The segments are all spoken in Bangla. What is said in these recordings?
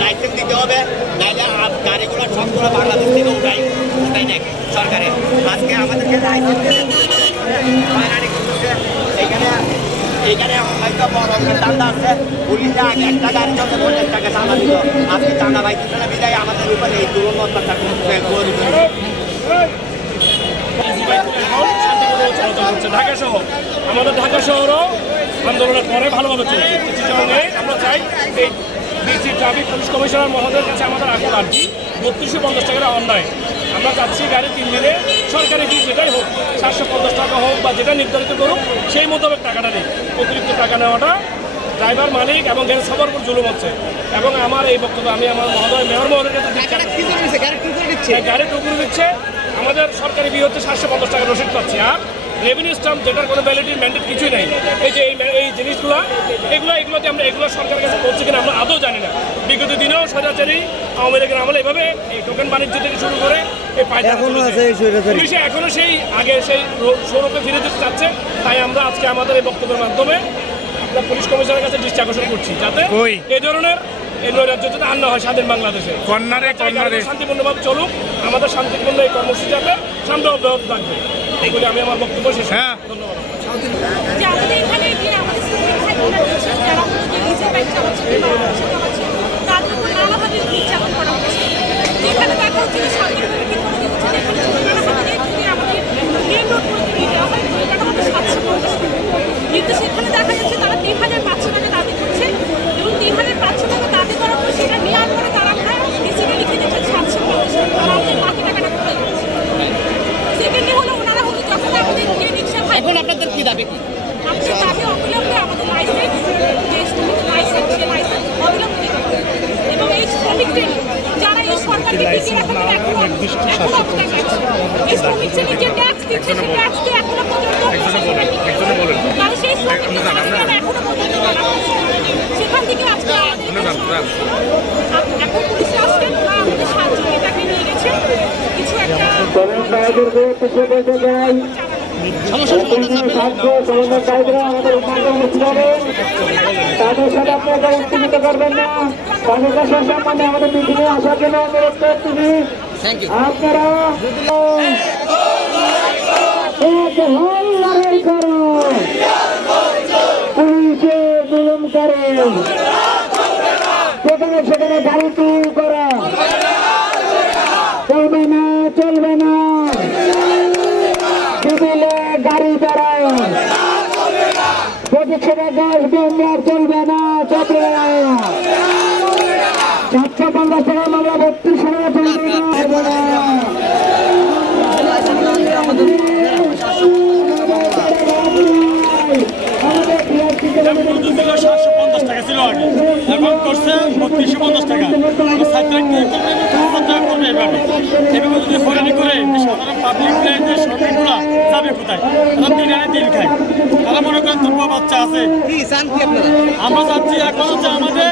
লাইসেন্স দিতে হবে, নাইলে গাড়িগুলো সবগুলো বাংলাদেশ থেকে উঠাই নাকি সরকারে। আজকে আমাদেরকে লাইসেন্স এইখানে হয়তো বড় চাঁদা আছে, পুলিশে আগে একটা গাড়ি চলতে 50 টাকা চাঁদা দিত, আজকে চাঁদা পাইতেছে না বিদায় আমাদের উপরে এই দুর্বল অত্যাচার ঢাকা শহর, আমাদের ঢাকা শহরও আন্দোলনের পরে ভালোভাবে চলছে। আমরা চাই এই ডিসি ট্রাফিক পুলিশ কমিশনার মহোদয়ের কাছে আমাদের আগে আর্জি 3250 টাকার অন্যায়। আমরা চাচ্ছি গাড়ি 3 দিনে সরকারি ফি যেটাই হোক, 750 টাকা হোক বা যেটা নির্ধারিত করুক, সেই মোতাবেক টাকাটা নেই। অতিরিক্ত টাকা নেওয়াটা ড্রাইভার মালিক এবং সবার উপর জুলুম হচ্ছে। এবং আমার এই বক্তব্য আমি আমার মহোদয় মেয়র মহোদয়ের কাছে গাড়ি টুকুর দিচ্ছে। আমাদের সরকারি ফি হচ্ছে 750 টাকা রসিদ পাচ্ছি, আর রেভিনিউ স্টাম্প যেটার কোনো ভ্যালিডিটি ম্যান্ডেট কিছুই নেই। এই যে এই জিনিসগুলো এগুলোতে আমরা এগুলো সরকারের কাছে পৌঁছে কিনা আমরা আদৌ জানি না। বিগত দিনেও স্বৈরাচারী আওয়ামী লীগের আমলে এভাবে এই টোকেন বাণিজ্য থেকে শুরু করে এই পুলিশে এখনো সেই আগে সেই স্বরূপে ফিরে যেতে চাচ্ছে। তাই আমরা আজকে আমাদের এই বক্তব্যের মাধ্যমে আমরা পুলিশ কমিশনের কাছে দৃষ্টি আকর্ষণ করছি, যাতে এই ধরনের এই নৈরাজ্য যাতে আর না হয় স্বাধীন বাংলাদেশে। শান্তিপূর্ণভাবে চলুক, আমাদের শান্তিপূর্ণ এই কর্মসূচি যাতে সামনে অব্যাহত থাকবে, এইগুলি আমি আমার বক্তব্য শেষ। ধন্যবাদ। কিন্তু সেখানে দেখা যাচ্ছে তারা 3500 টাকা দাবি করছে এবং 3500 টাকা দাবি করার পর সেটা নেওয়ার পরে তারা ডিসিকে লিখে দিচ্ছে 750 টাকা। তারা আমাদের বাকি টাকাটা কোথায় যাচ্ছে? সেকেন্ডে হলো ওনারা হলো যখন আমাদের যে রিক্সা ভাই, এখন আপনাদের কি দাবি? কি আমাদের দাবি অবিলম্বে আমাদের লাইসেন্স, যে শ্রমিক লাইসেন্স, সে লাইসেন্স অবিলম্বে দিতে হবে। এবং এই শ্রমিকদের যারা এই সরকারকে টিকিয়ে রাখতে এই শ্রমিক শ্রেণী যে ট্যাক্স দিচ্ছে, সে ট্যাক্স দিয়ে এখনো পর্যন্ত কারণ সেই শ্রমিকদের এখনো পর্যন্ত সেখান থেকে আজকে এখন পুলিশে আসছেন, আমাদের সাহায্যে তাকে নিয়ে গেছে কিছু একটা তাদের সাথে আপনারা উত্তেজিত করবেন না। কর্মকর্তার সম্বন্ধে আমাদের মিটিংয়ে আসার জন্য অনুরোধ করছি। আপনারা লড়াই করো, পুলিশে জুলুম করে, যেখানে সেখানে গাড়ি টুল করা চলবে না, চলবে না। সিভিলে গাড়ি বেড়ায়, প্রতিষ্ঠানে গ্যাস বেঞ্জার চলবে না, চলবে না। 750 টাকা মামলা 32 টাকা চলবে না। ছিল আগে, এখন করছে 3250 টাকা। করবে এভাবে যদি হয়রানি করে সাধারণ পাবলিক যে শ্রমিকগুলা যাবে কোথায়? তারা দিন আনে দিন খায়, তারা মনে করেন দুর্ব বাচ্চা আছে। আমরা চাচ্ছি এখন হচ্ছে আমাদের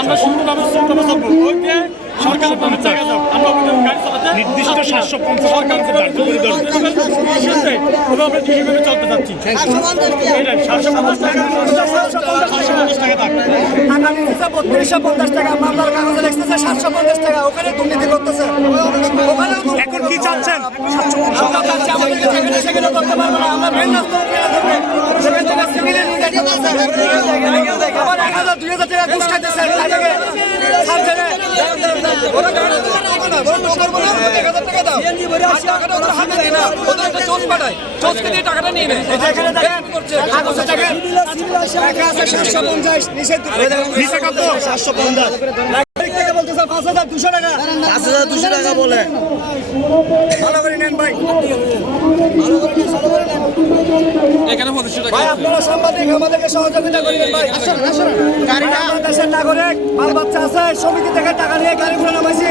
আমরা সুন্দরভাবে চলবো, ওইকে সরকারের কোনো জায়গা যাও, আমরা গাড়ি চালাতে নির্দিষ্ট 750 সরকার আমরা ঠিকভাবে চলতে চাচ্ছি। 750 টাকা 750 টাকা থাকবে, 3250 টাকা মামলার কাগজে লিখতেছে 750 টাকা, ওখানে দুর্নীতি করতেছে। এখন কি চাচ্ছেন? আমরা চাচ্ছি আমাদের যেখানে সেখানে করতে পারবো না, আমরা মেন রাস্তা সেখান থেকে সিভিলে নিয়ে যাচ্ছে। আবার 1000 2000 টাকা ঘুষ খাইতেছে, ওরা গাড়ি করবো না, বন্ধ করবো না, 1000 টাকা দাও, টাকাটা ওদের হাতে দেয় না, ওদের একটা চোজ পাঠায়, চোজকে দিয়ে টাকাটা নিয়ে নেয়। এখানে দেখেন করছে কাগজে দেখেন টাকা আছে 750, নিচে কত 750 থেকে বলতেছে 5200 টাকা, 5200 টাকা বলে। ভালো করে নেন ভাই, ভালো করে নেন, ভালো করে নেন। এখানে 2500 টাকা ভাই, আপনারা সাংবাদিক আমাদেরকে সহযোগিতা করেন ভাই। আসুন আসুন, গাড়িটা দেশের নাগরিক, বাল বাচ্চা আছে, সমিতি থেকে টাকা নিয়ে গাড়িগুলো নামাইছি।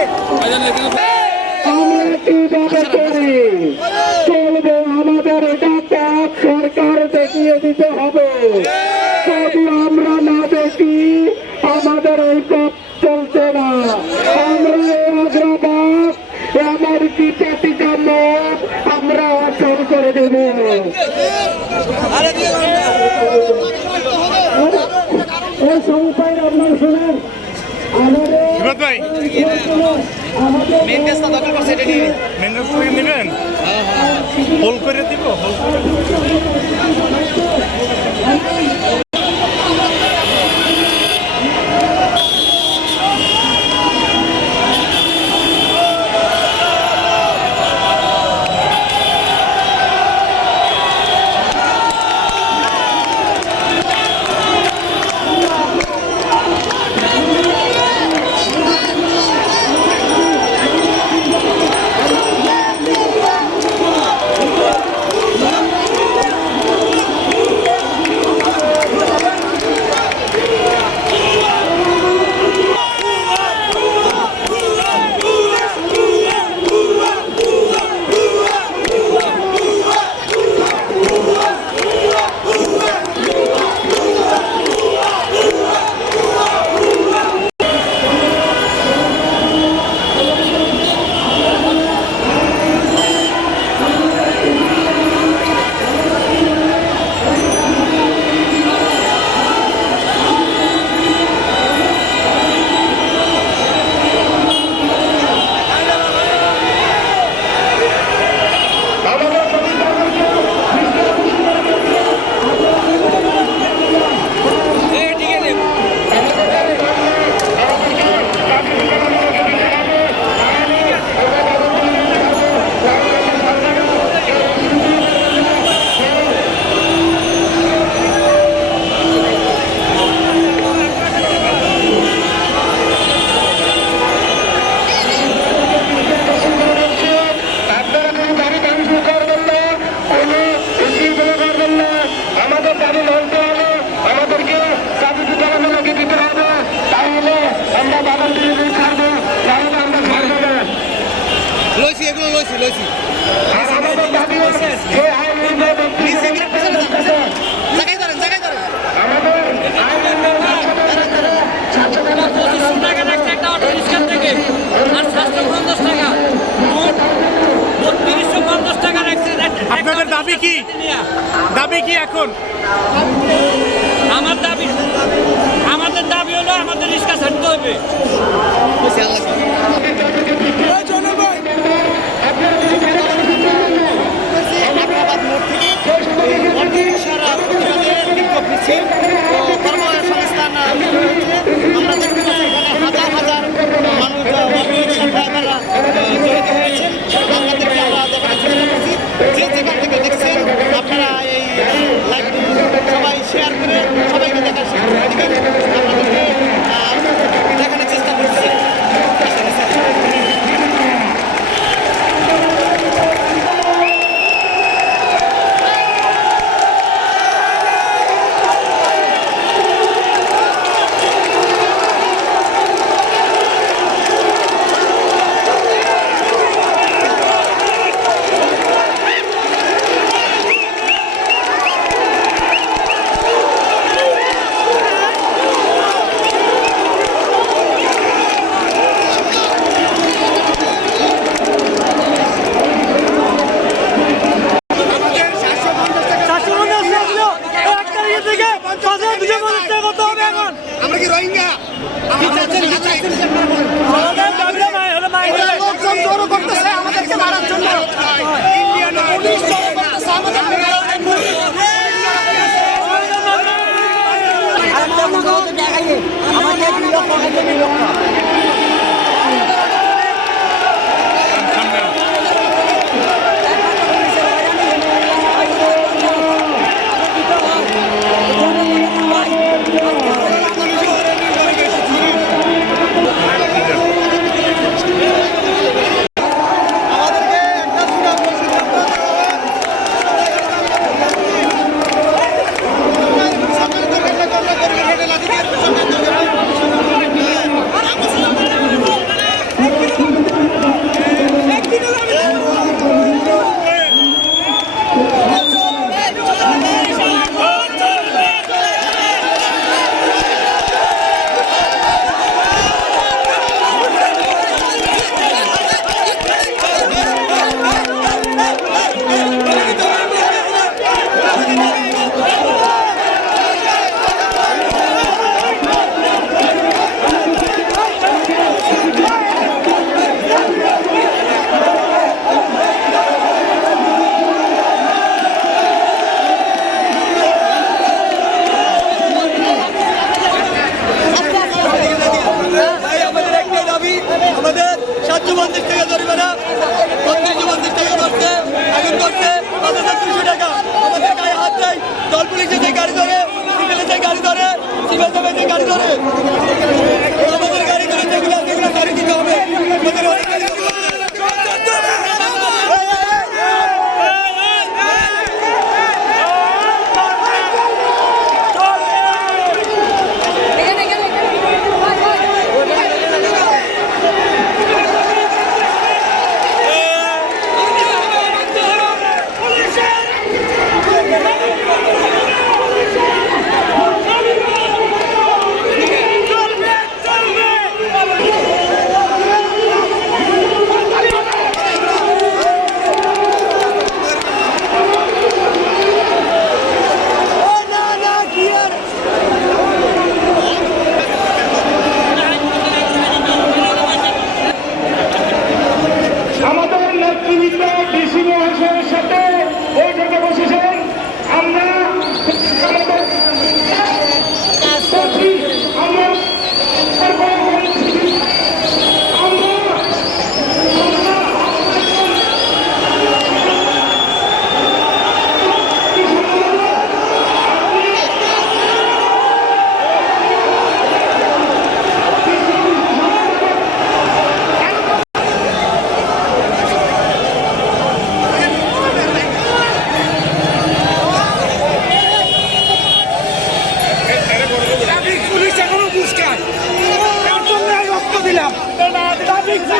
আমরা কিভাবে করি চলবে, আমাদের এটা ট্যাক্স সরকার দেখিয়ে দিতে হবে। যদি আমরা না দেখি আমাদের এই পথ চলছে না। আমরা অগ্রবাদ আমার কি প্রতিকার আমরা অচল করে দেব। এই সংস্থায় আপনার শুনেন, বিপদ ভাই মেন কেসটা দখল করছে এটা নিয়ে মেন রোড থেকে নেবেন হোল করে দিব হোল করে আপনাদের দাবি কি এখন আমাদের দাবি হলো আমাদের রিক্সা ছাড়তে হবে। কর্মসংস্থান আমরা দেখতে পাচ্ছি এখানে হাজার হাজার মানুষ অটোরিকশা ড্রাইভাররা জড়িত হয়েছেন। আপনাদেরকে আমরা দেখানোর চেষ্টা করছি যে যেখান থেকে দেখছেন আপনারা এই লাইভটি সবাই শেয়ার করে সবাইকে দেখার চেষ্টা করবেন। আপনাদেরকে দেখানোর চেষ্টা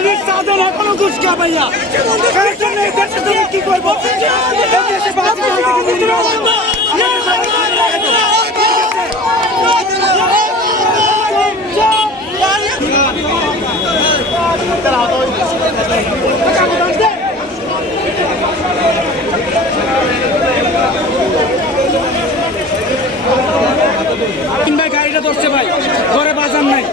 শ্রেণীর সাধন এখনো ঘুষকা ভাইয়া এর জন্য এই দেশের জন্য কি করবো এই দেশে বাঁচতে ভাই গাড়িটা ধরছে ভাই ঘরে বাজার নাই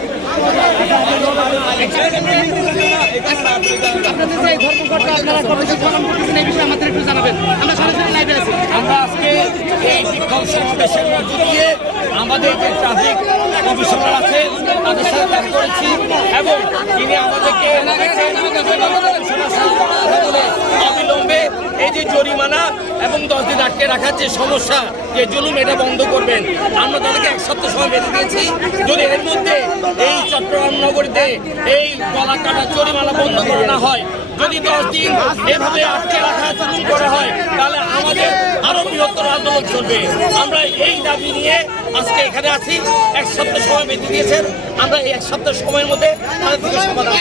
আপনাদের যে ধর্মঘটটা আপনারা কর্মসূচি পালন করতেছেন এই বিষয়ে আমাদের একটু জানাবেন। আমরা সরাসরি লাইভে আছি। আমরা আজকে এই বিক্ষোভ সমাবেশের মধ্য দিয়ে আমাদের যে ট্রাফিক কমিশনার আছে তাদের সাথে দেখা করেছি এবং তিনি আমাদেরকে অবিলম্বে এই যে জরিমানা এবং 10 দিন আটকে রাখার যে সমস্যা যে জুলুম এটা বন্ধ করবেন। আমরা তাদেরকে 1 সপ্তাহ সময় বেঁধে দিয়েছি। যদি এর মধ্যে এই চট্টগ্রাম নগরীতে এই গলা কাটা জরিমানা বন্ধ করা না হয়, যদি 10 দিন এভাবে আটকে রাখা জুলুম করা হয়, তাহলে আমাদের আরো বৃহত্তর আন্দোলন চলবে। আমরা এই দাবি নিয়ে আজকে এখানে আছি। 1 সপ্তাহ সময় বেঁধে দিয়েছেন। আমরা এই 1 সপ্তাহ সময়ের মধ্যে তাদের থেকে সমাধান